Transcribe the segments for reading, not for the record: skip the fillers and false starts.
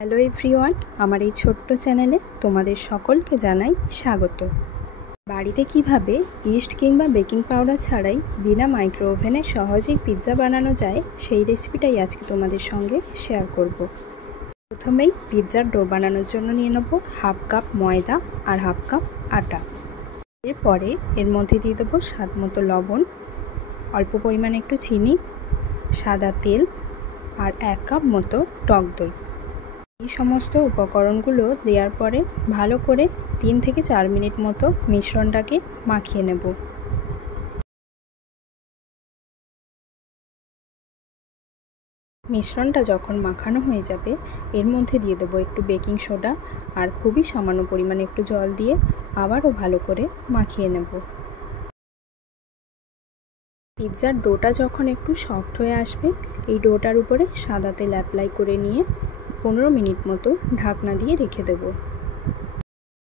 Hello everyone, আমার এই ছোট্ট চ্যানেলে তোমাদের সকলকে জানাই স্বাগত। বাড়িতে কিভাবে ইস্ট কিংবা বেকিং পাউডার ছাড়াই বিনা মাইক্রো ওভেনে সহজেই পিৎজা বানানো যায় সেই রেসিপিটাই আজকে তোমাদের সঙ্গে শেয়ার করব। প্রথমেই পিৎজার ডো বানানোর জন্য নিয়ে নেব হাফ কাপ ময়দা আর হাফ কাপ আটা। এরপরে এর মধ্যে দিয়ে দেবো স্বাদ মতো লবণ, অল্প পরিমাণে একটু চিনি, সাদা তেল আর 1 কাপ মতো টক দই। এই সমস্ত উপকরণগুলো দেওয়ার পরে ভালো করে 3 থেকে 4 মিনিট মতো মিশ্রণটাকে মাখিয়ে নেব। মিশ্রণটা যখন মাখানো হয়ে যাবে এর মধ্যে দিয়ে দেবো একটু বেকিং সোডা আর খুবই সামান্য পরিমাণে একটু জল দিয়ে আবারও ভালো করে মাখিয়ে নেব। পিৎজার ডোটা যখন একটু সফট হয়ে আসবে এই ডোটার উপরে সাদা তেল অ্যাপ্লাই করে নিয়ে 15 মিনিট মতো ঢাকনা দিয়ে রেখে দেব।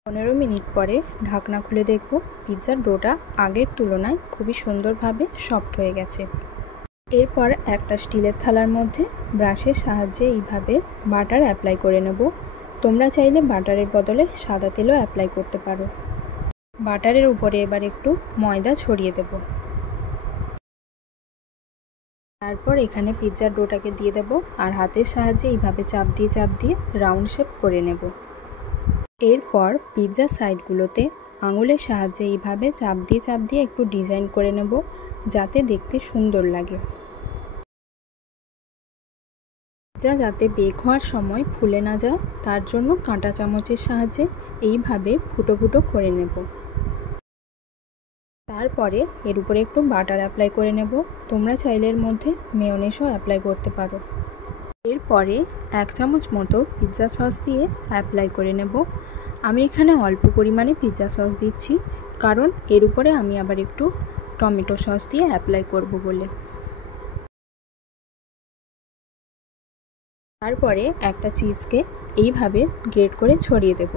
15 মিনিট পরে ঢাকনা খুলে দেখব পিৎজার ডোটা আগের তুলনায় খুবই সুন্দরভাবে সফট হয়ে গেছে। এরপর একটা স্টিলের থালার মধ্যে ব্রাশের সাহায্যে এইভাবে বাটার অ্যাপ্লাই করে নেব। তোমরা চাইলে বাটারের বদলে সাদা তেলও অ্যাপ্লাই করতে পারো। বাটারের উপরে এবার একটু ময়দা ছড়িয়ে দেব। তারপর এখানে পিৎজার ডোটাকে দিয়ে দেব আর হাতের সাহায্যে এইভাবে চাপ দিয়ে রাউন্ড শেপ করে নেব। এরপর পিৎজার সাইডগুলোতে আঙুলের সাহায্যে এইভাবে চাপ দিয়ে একটু ডিজাইন করে নেব যাতে দেখতে সুন্দর লাগে। পিৎজা যাতে বেক হওয়ার সময় ফুলে না যায় তার জন্য কাঁটা চামচের সাহায্যে এইভাবে ফুটো ফুটো করে নেব। তারপরে এর উপরে একটু বাটার অ্যাপ্লাই করে নেব। তোমরা চাইলে এর মধ্যে মেয়োনেজও অ্যাপ্লাই করতে পারো। এরপরে 1 চামচ মতো পিৎজা সস দিয়ে অ্যাপ্লাই করে নেব। আমি এখানে অল্প পরিমাণে পিৎজা সস দিচ্ছি কারণ এর উপরে আমি আবার একটু টমেটো সস দিয়ে অ্যাপ্লাই করব বলে। তারপরে একটা চিজকে এইভাবে গ্রেট করে ছড়িয়ে দেব।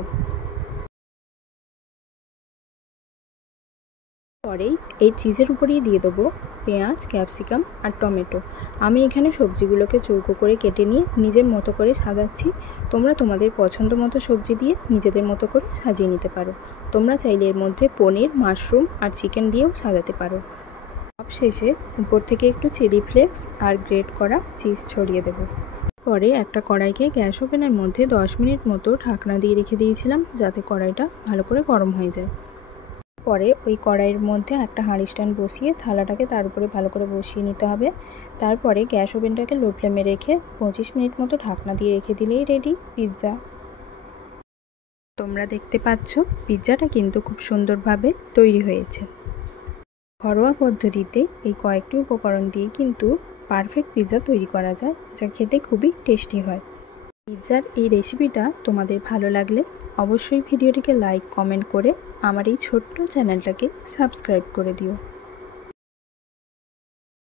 পরেই এই চিজের উপরেই দিয়ে দেবো পেঁয়াজ, ক্যাপসিকাম আর টমেটো। আমি এখানে সবজিগুলোকে চৌকো করে কেটে নিয়ে নিজের মতো করে সাজাচ্ছি। তোমরা তোমাদের পছন্দ মতো সবজি দিয়ে নিজেদের মতো করে সাজিয়ে নিতে পারো। তোমরা চাইলে এর মধ্যে পনির, মাশরুম আর চিকেন দিয়েও সাজাতে পারো। সবশেষে উপর থেকে একটু চিলি ফ্লেক্স আর গ্রেট করা চিজ ছড়িয়ে দেব। পরে একটা কড়াইকে গ্যাস ওভেনের মধ্যে 10 মিনিট মতো ঢাকনা দিয়ে রেখে দিয়েছিলাম যাতে কড়াইটা ভালো করে গরম হয়ে যায়। পরে ওই কড়াইয়ের মধ্যে একটা হাঁড়ি স্ট্যান্ড বসিয়ে থালাটাকে তার উপরে ভালো করে বসিয়ে নিতে হবে। তারপরে গ্যাস ওভেনটাকে লো ফ্লেমে রেখে 25 মিনিট মতো ঢাকনা দিয়ে রেখে দিলেই রেডি পিৎজা। তোমরা দেখতে পাচ্ছ পিৎজাটা কিন্তু খুব সুন্দরভাবে তৈরি হয়েছে। ঘরোয়া পদ্ধতিতে এই কয়েকটি উপকরণ দিয়ে কিন্তু পারফেক্ট পিৎজা তৈরি করা যায় যা খেতে খুবই টেস্টি হয়। পিৎজার এই রেসিপিটা তোমাদের ভালো লাগলে অবশ্যই ভিডিওটিকে লাইক, কমেন্ট করে আমার এই ছোট্ট চ্যানেলটাকে সাবস্ক্রাইব করে দিও।